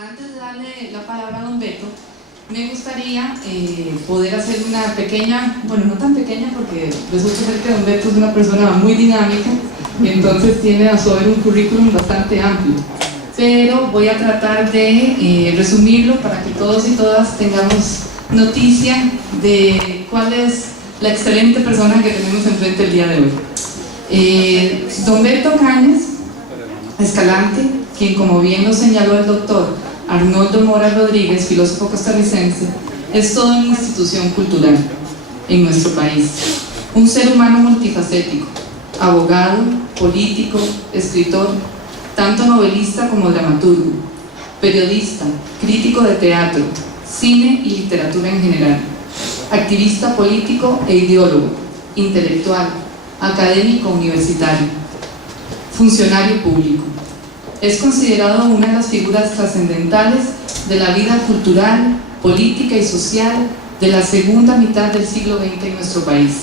Antes de darle la palabra a don Beto, me gustaría poder hacer una pequeña, bueno, no tan pequeña porque resulta ser que don Beto es una persona muy dinámica, entonces tiene a su haber un currículum bastante amplio, pero voy a tratar de resumirlo para que todos y todas tengamos noticia de cuál es la excelente persona que tenemos enfrente el día de hoy. Don Beto Cañas Escalante, quien, como bien lo señaló el doctor Arnoldo Mora Rodríguez, filósofo costarricense, es toda una institución cultural en nuestro país, un ser humano multifacético, abogado, político, escritor, tanto novelista como dramaturgo, periodista, crítico de teatro, cine y literatura en general, activista político e ideólogo, intelectual, académico universitario, funcionario público. Es considerado una de las figuras trascendentales de la vida cultural, política y social de la segunda mitad del siglo XX en nuestro país.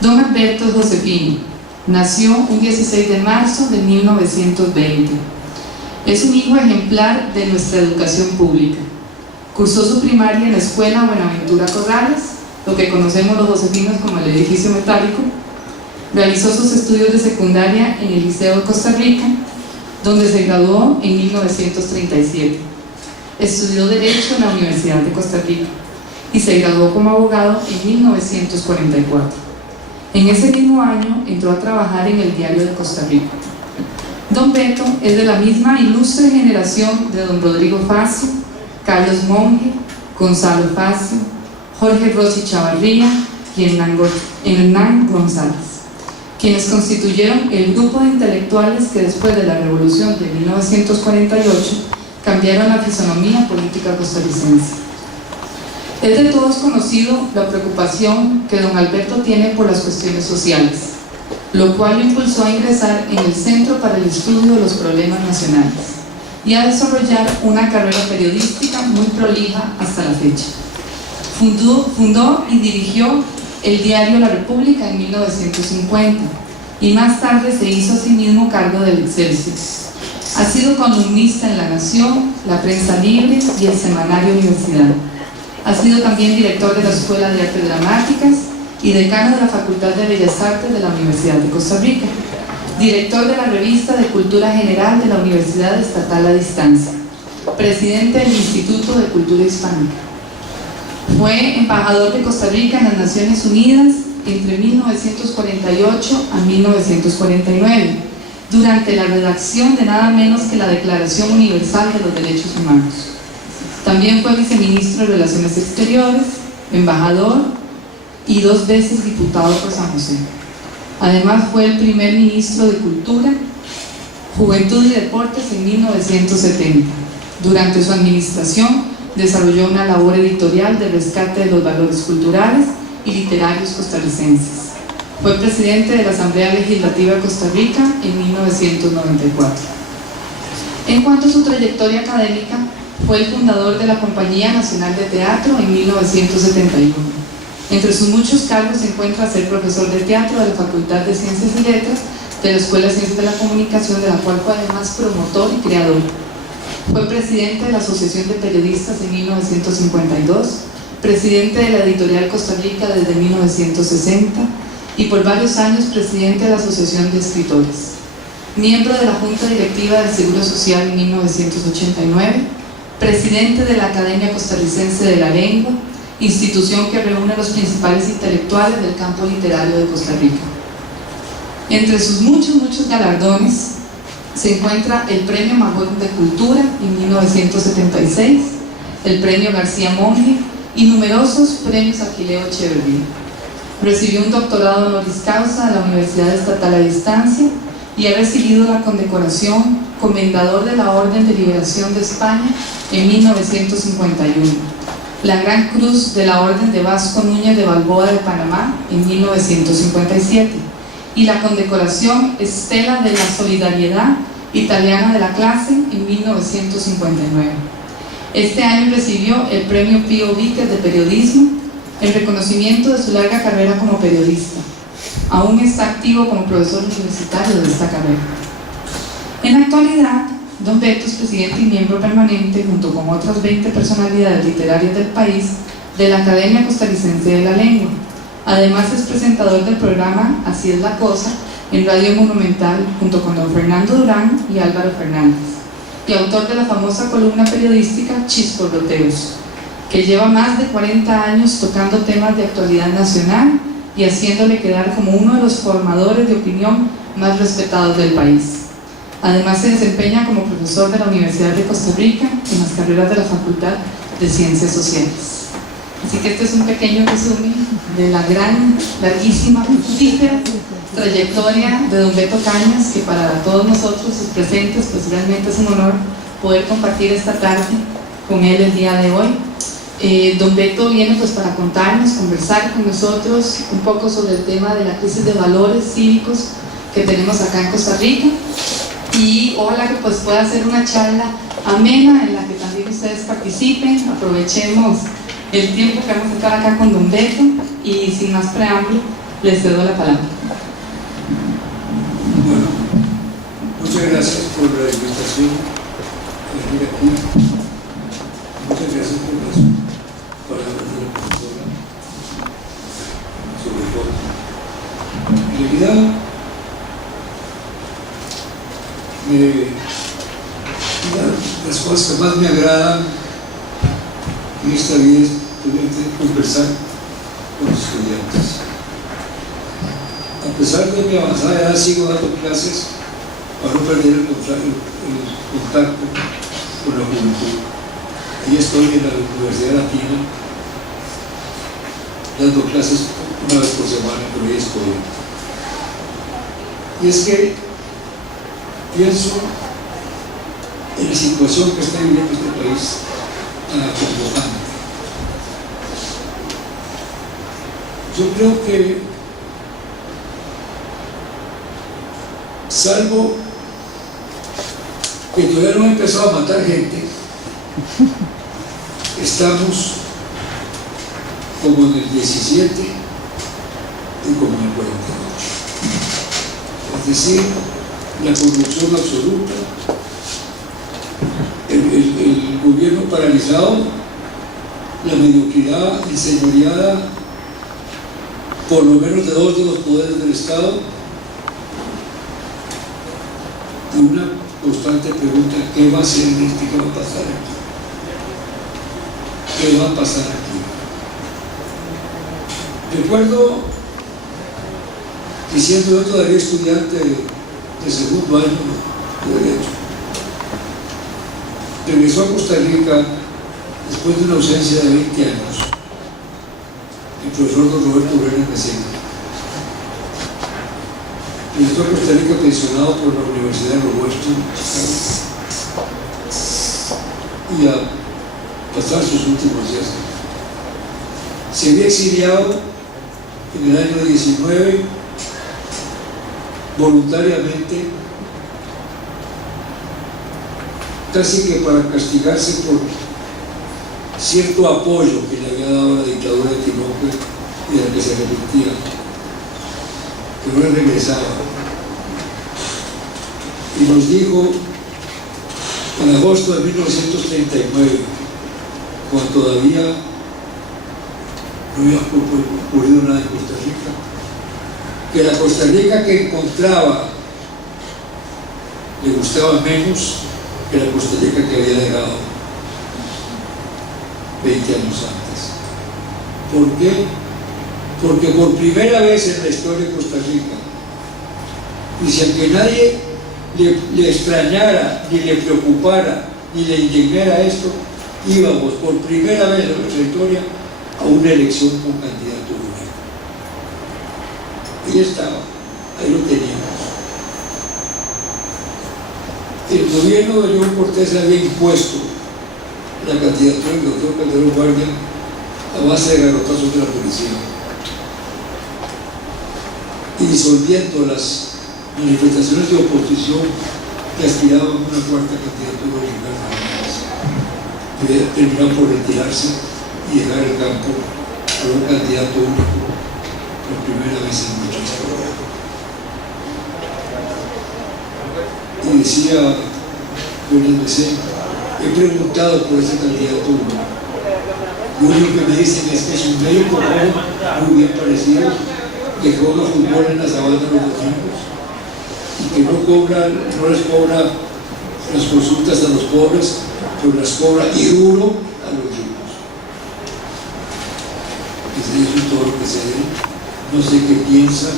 Don Alberto Josefino nació un 16 de marzo de 1920. Es un hijo ejemplar de nuestra educación pública. Cursó su primaria en la escuela Buenaventura Corrales, lo que conocemos los josefinos como el edificio metálico. Realizó sus estudios de secundaria en el Liceo de Costa Rica, donde se graduó en 1937. Estudió Derecho en la Universidad de Costa Rica y se graduó como abogado en 1944. En ese mismo año entró a trabajar en el Diario de Costa Rica. Don Beto es de la misma ilustre generación de don Rodrigo Facio, Carlos Monge, Gonzalo Facio, Jorge Rossi Chavarría y Hernán González, quienes constituyeron el grupo de intelectuales que después de la Revolución de 1948 cambiaron la fisonomía política costarricense. Es de todos conocido la preocupación que don Alberto tiene por las cuestiones sociales, lo cual lo impulsó a ingresar en el Centro para el Estudio de los Problemas Nacionales y a desarrollar una carrera periodística muy prolija hasta la fecha. Fundó y dirigió el diario La República en 1950 y más tarde se hizo a sí mismo cargo del Excelsior. Ha sido columnista en La Nación, La Prensa Libre y el semanario Universidad. Ha sido también director de la Escuela de Artes Dramáticas y decano de la Facultad de Bellas Artes de la Universidad de Costa Rica, director de la Revista de Cultura General de la Universidad Estatal a Distancia, presidente del Instituto de Cultura Hispánica. Fue embajador de Costa Rica en las Naciones Unidas entre 1948 a 1949, durante la redacción de nada menos que la Declaración Universal de los Derechos Humanos. También fue viceministro de Relaciones Exteriores, embajador y 2 veces diputado por San José. Además fue el primer ministro de Cultura, Juventud y Deportes en 1970. Durante su administración desarrolló una labor editorial de rescate de los valores culturales y literarios costarricenses. Fue presidente de la Asamblea Legislativa de Costa Rica en 1994. En cuanto a su trayectoria académica, fue el fundador de la Compañía Nacional de Teatro en 1971. Entre sus muchos cargos se encuentra ser profesor de teatro de la Facultad de Ciencias y Letras de la Escuela de Ciencias de la Comunicación, de la cual fue además promotor y creador. Fue presidente de la Asociación de Periodistas en 1952, presidente de la Editorial Costa Rica desde 1960 y por varios años presidente de la Asociación de Escritores. Miembro de la Junta Directiva del Seguro Social en 1989, presidente de la Academia Costarricense de la Lengua, institución que reúne a los principales intelectuales del campo literario de Costa Rica. Entre sus muchos galardones se encuentra el Premio Magón de Cultura en 1976, el Premio García Monge y numerosos premios Aquileo Echeverría. Recibió un doctorado honoris causa de la Universidad Estatal a Distancia y ha recibido la condecoración Comendador de la Orden de Liberación de España en 1951, la Gran Cruz de la Orden de Vasco Núñez de Balboa de Panamá en 1957 y la condecoración Estela de la Solidariedad Italiana de la Clase en 1959. Este año recibió el Premio Pío Víquez de Periodismo en reconocimiento de su larga carrera como periodista. Aún está activo como profesor universitario de esta carrera. En la actualidad don Beto es presidente y miembro permanente, junto con otras 20 personalidades literarias del país, de la Academia Costarricense de la Lengua. Además es presentador del programa Así es la Cosa, en Radio Monumental, junto con don Fernando Durán y Álvaro Fernández, y autor de la famosa columna periodística Chisporroteos, que lleva más de 40 años tocando temas de actualidad nacional y haciéndole quedar como uno de los formadores de opinión más respetados del país. Además se desempeña como profesor de la Universidad de Costa Rica en las carreras de la Facultad de Ciencias Sociales. Así que este es un pequeño resumen de la gran, larguísima, fructífera trayectoria de don Beto Cañas, que para todos nosotros, sus presentes, pues realmente es un honor poder compartir esta tarde con él el día de hoy. Don Beto viene pues para contarnos, conversar con nosotros un poco sobre el tema de la crisis de valores cívicos que tenemos acá en Costa Rica, y ojalá que pues pueda ser una charla amena en la que también ustedes participen. Aprovechemos el tiempo que vamos a estar acá con don Beto, y sin más preámbulo les cedo la palabra. Bueno, muchas gracias por la invitación a venir aquí. Muchas gracias por las palabras de la profesora, sobre todo. En realidad, las cosas que más me agradan en esta vida es poder conversar con los estudiantes. A pesar de mi avanzada edad, sigo dando clases para no perder el contacto con la juventud. Ahí estoy en la Universidad Latina dando clases una vez por semana, pero ahí estoy. Y es que pienso en la situación que está viviendo este país tan acongojante. Yo creo que, salvo que todavía no he empezado a matar gente, estamos como en el 17 y como en el 48. Es decir, la corrupción absoluta, el gobierno paralizado, la mediocridad enseñoreada, por lo menos de dos de los poderes del Estado, y una constante pregunta: ¿qué va a hacer en este? ¿Qué va a pasar aquí? ¿Qué va a pasar aquí? Recuerdo que, siendo yo todavía estudiante de segundo año de Derecho, regresó a Costa Rica después de una ausencia de 20 años el profesor don Roberto Brenes Mesena. Regresó a Costa Rica pensionado por la Universidad de Robusto y a pasar sus últimos días. Se había exiliado en el año 19 voluntariamente, casi que para castigarse por cierto apoyo que le había dado la dictadura de Tinoco y de la que se arrepentía, pero él regresaba y nos dijo en agosto de 1939, cuando todavía no había ocurrido nada en Costa Rica, que la Costa Rica que encontraba le gustaba menos que la Costa Rica que había dejado 20 años antes. ¿Por qué? Porque por primera vez en la historia de Costa Rica, y sin que nadie le extrañara, ni le preocupara, ni le indignara esto, íbamos por primera vez en nuestra historia a una elección con candidato único. Ahí estaba, ahí lo teníamos. El gobierno de León Cortés había impuesto la candidatura del doctor Calderón Guardia a base de garrotazos de la policía y disolviendo las manifestaciones de oposición que aspiraban a una cuarta candidatura original, que terminaron por retirarse y dejar el campo a un candidato único por primera vez en nuestra historia. Y decía yo en el BC, he preguntado por ese candidato uno. Lo único que me dicen es que es un médico joven, muy bien parecido, que juega fútbol en la sabana los domingos y que no les cobra las consultas a los pobres, pero las cobra y duro a los ricos. Eso es todo lo que sé de él. No sé qué piensa,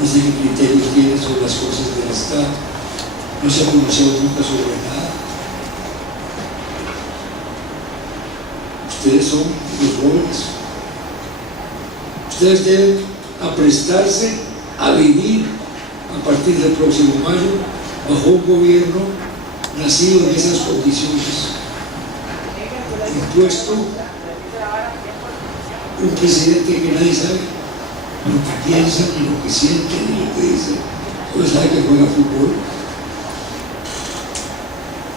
no sé qué criterios tiene sobre las cosas del Estado, no se ha pronunciado nunca sobre nada. Ustedes son los jóvenes. Ustedes deben aprestarse a vivir a partir del próximo mayo bajo un gobierno nacido en esas condiciones, impuesto un presidente que nadie sabe lo que piensa, ni lo que siente, ni lo que dice, solo sabe que juega fútbol.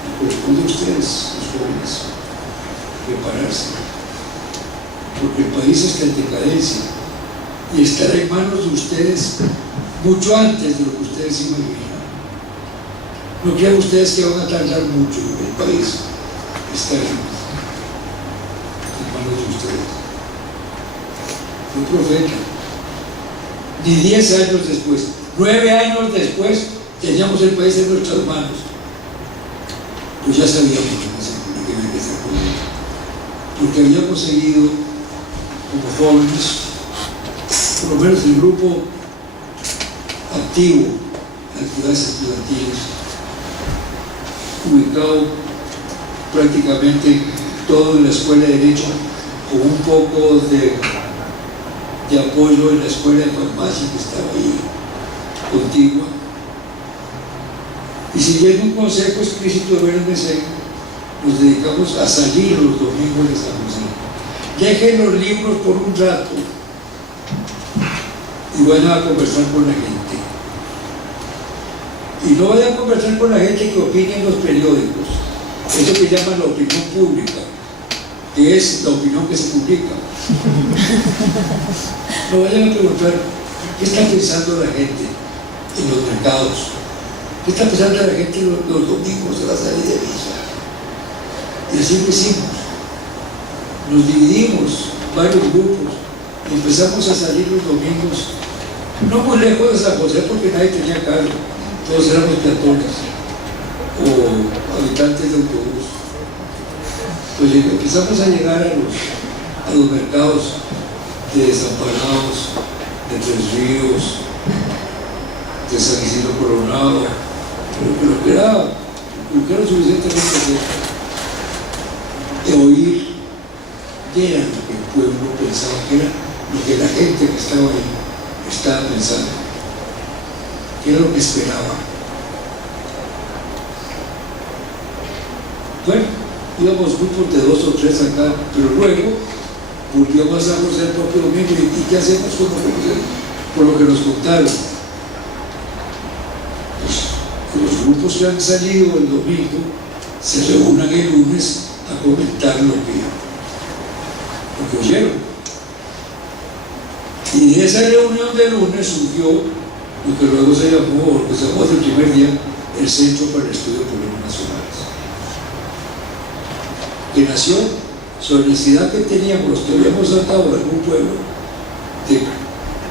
Y corresponde a ustedes, los jóvenes, prepararse, porque el país está en decadencia y estará en manos de ustedes mucho antes de lo que ustedes imaginan. No crean ustedes que van a tardar mucho, el país está en manos de ustedes. Un profeta, ni 10 años después, 9 años después, teníamos el país en nuestras manos. Pues ya sabíamos que había que hacer con él, porque habíamos seguido como jóvenes, por lo menos el grupo activo de actividades estudiantiles, ubicado prácticamente todo en la escuela de Derecho, con un poco de apoyo en la escuela de farmacia que estaba ahí contigua, y siguiendo un consejo explícito de BNC, nos dedicamos a salir los domingos de San José. Dejen los libros por un rato y vayan a conversar con la gente. Y no vayan a conversar con la gente que opine en los periódicos, eso que llaman la opinión pública, que es la opinión que se publica. No vayan a preguntar qué está pensando la gente en los mercados, qué está pensando la gente los domingos a la salida de misa. Y así lo hicimos. Nos dividimos varios grupos y empezamos a salir los domingos, no muy lejos de San José porque nadie tenía carro, todos éramos peatones o habitantes de autobús. Pues empezamos a llegar a los mercados de Desamparados, de Tres Ríos, de San Isidro Coronado, pero que era suficientemente cerca de oír qué era lo que el pueblo pensaba, qué era lo que la gente que estaba ahí estaba pensando, qué era lo que esperaba. Bueno, íbamos grupos de 2 o 3 acá, pero luego volvíamos a San José el propio domingo. ¿Y qué hacemos por lo que nos contaron? Pues los grupos que han salido el domingo se reúnan el lunes a comentar lo que oyeron. Y de esa reunión de lunes surgió lo que luego se llamó, lo que se llamó desde el primer día, el Centro para el Estudio de Problemas Nacionales, que nació sobre la necesidad que teníamos los que habíamos atado a algún pueblo de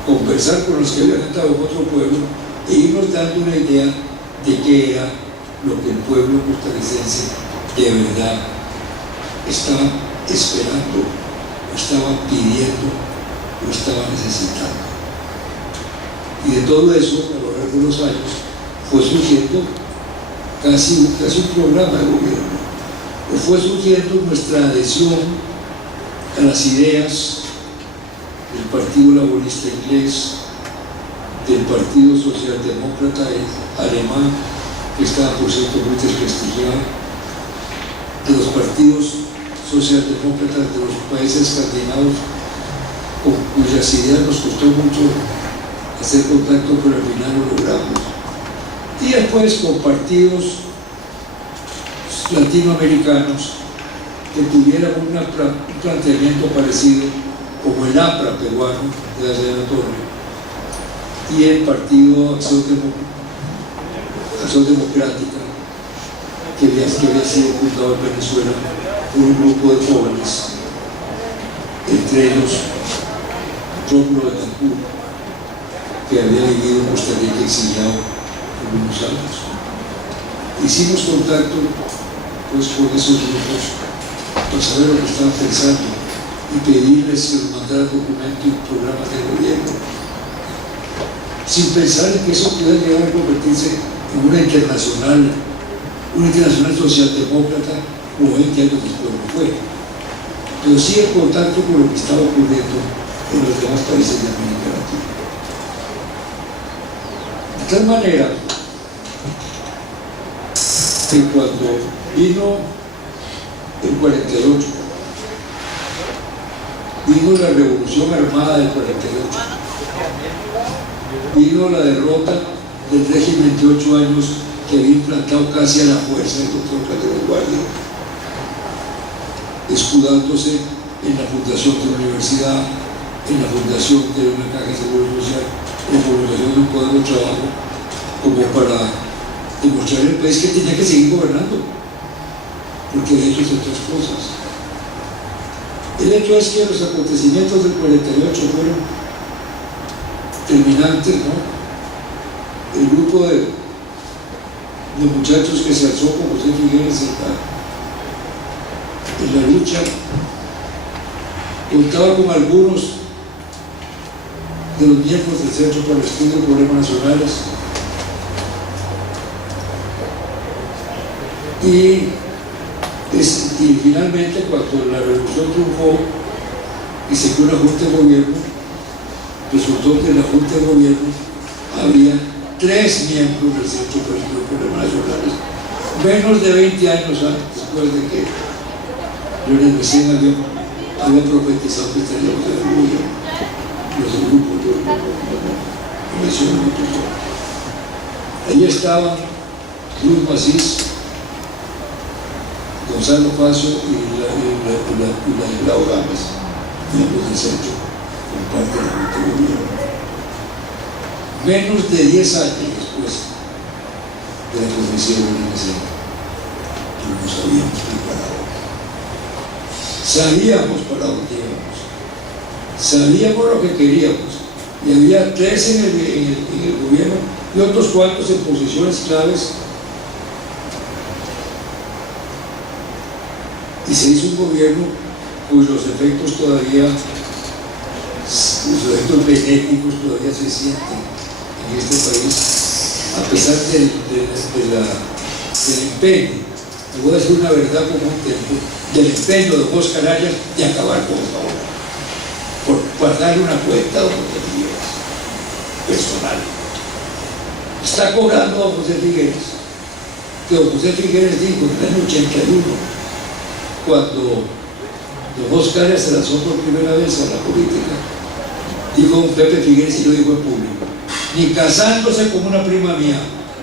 conversar con los que habían atado a otro pueblo e irnos dando una idea de qué era lo que el pueblo costarricense de verdad estaba esperando, o estaba pidiendo, o estaba necesitando. Y de todo eso, a lo largo de los años, fue surgiendo casi un programa de gobierno, o fue surgiendo nuestra adhesión a las ideas del Partido Laborista Inglés, del Partido Socialdemócrata Alemán, que estaba por cierto muy desprestigiado, de los partidos socialdemócratas de los países escandinavos, con cuyas ideas nos costó mucho hacer contacto, pero al final lo logramos. Y después con partidos latinoamericanos que tuvieran un planteamiento parecido, como el APRA peruano de la señora Torre y el Partido Acción Democrática, que había sido fundado en Venezuela por un grupo de jóvenes, entre ellos Rómulo Betancourt, que había vivido en Costa Rica exiliado por unos años. Hicimos contacto pues, con esos grupos para saber lo que estaban pensando y pedirles que nos mandaran documentos y programas de gobierno, sin pensar en que eso pudiera llegar a convertirse en una internacional socialdemócrata como 20 años después no fue. Pero sí el contacto con lo que estaba ocurriendo en los demás países de América Latina. De tal manera que cuando vino el 48, vino la revolución armada del 48, vino la derrota del régimen de 8 años que había implantado casi a la fuerza el doctor Calderón Guardia, escudándose en la fundación de una universidad, en la fundación de una caja de seguro social, en la fundación de un cuadro de trabajo, como para demostrar al país que tenía que seguir gobernando, porque de hecho es otras cosas. El hecho es que los acontecimientos del 48 fueron terminantes, ¿no? El grupo de muchachos que se alzó con José Figueres en la lucha contaba con algunos de los miembros del Centro para el Estudio de Problemas Nacionales y finalmente cuando la revolución triunfó y se creó una junta de gobierno, resultó que en la junta de gobierno había 3 miembros del Centro para el Estudio de Problemas Nacionales, menos de 20 años antes, después de que Leonel Mesén había profetizado que estaríamos en el gobierno. Los grupos no mencionan muchos. Ahí estaban Luz Macís, Gonzalo Faso y la Lau Gámez, miembros del centro, con parte de la Junta de Gobierno. Menos de 10 años después de la profecía de Leonel Mesén, pero nos habíamos preparado. Sabíamos para dónde íbamos, sabíamos lo que queríamos, y había 3 en el gobierno y otros cuantos en posiciones claves, y se hizo un gobierno cuyos efectos todavía, los efectos benéficos todavía se sienten en este país, a pesar del empeño. Te voy a decir una verdad como un tiempo, del empeño de Oscar Arias de acabar con esta obra, por guardarle una cuenta a don José Figueres, personal. Está cobrando a don José Figueres, que don José Figueres dijo en el año 81, cuando don Oscar Arias se lanzó por primera vez a la política, dijo don Pepe Figueres y lo dijo en público: ni casándose con una prima mía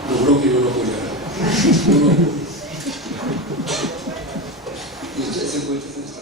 logró que yo lo apoyara. No lo apoyo. Y usted se cuenta de esta